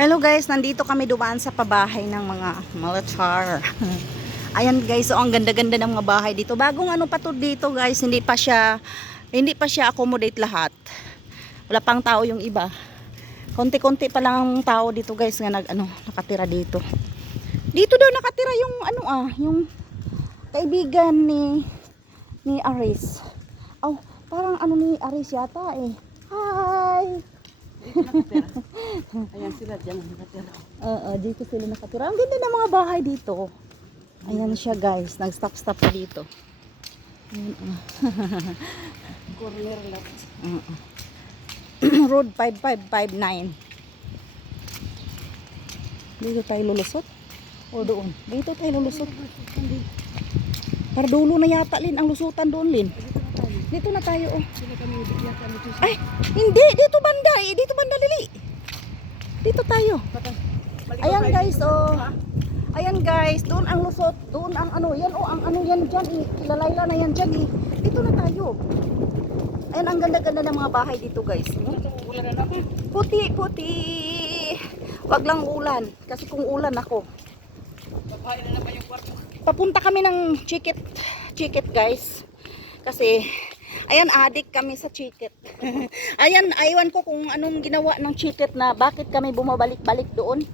Hello guys, nandito kami dumaan sa pabahay ng mga militar. Ayan guys, so ang ganda-ganda ng mga bahay dito. Bagong ano pa to dito guys, hindi pa siya accommodate lahat. Wala pang tao yung iba. Konti-konti pa lang ang tao dito guys nga nakatira dito. Dito daw nakatira yung yung kaibigan ni Aris. Oh, parang ni Aris yata eh. Hi. Ayan sila dyan nakatira. Dito sila nakatira. Ang ganda ng mga bahay dito. Ayan siya guys. Nag-stop pa dito. Ayan, Corner lot. Road 5559. Dito tayo lulusot. O doon. Dito tayo lulusot. Para dulo na yata Lin. Ang lusutan doon Lin. Dito na tayo oh. Ay, hindi. Dito banda eh. Dito banda Lili. Dito tayo. Ayan guys oh. Ayan guys. Doon ang lusot. Doon ang yan oh. Ang yan dyan eh. Kilalayla na yan dyan eh. Dito na tayo. Ayan ang ganda-ganda ng mga bahay dito guys. Puti. Wag lang ulan. Kasi kung ulan ako. Papunta kami ng chicket guys. Kasi ayan, adik kami sa chicket. Ayan, aywan ko kung anong ginawa ng chicket na bakit kami bumabalik-balik doon.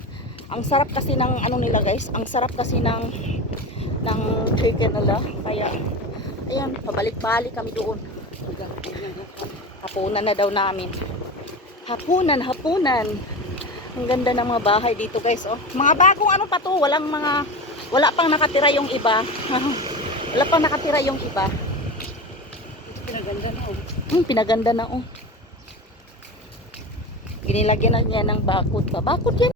Ang sarap kasi ng nila guys. Ang sarap kasi ng chicken nila. Kaya, ayan, pabalik-balik kami doon. Hapunan na daw namin. Hapunan. Ang ganda ng mga bahay dito guys. Oh. Mga bagong pa to. Wala pang nakatira yung iba. Wala pang nakatira yung iba. Pinaganda na oh. Pinaganda na oh. Ginilagyan na niya ng bakod pa. Bakod yan.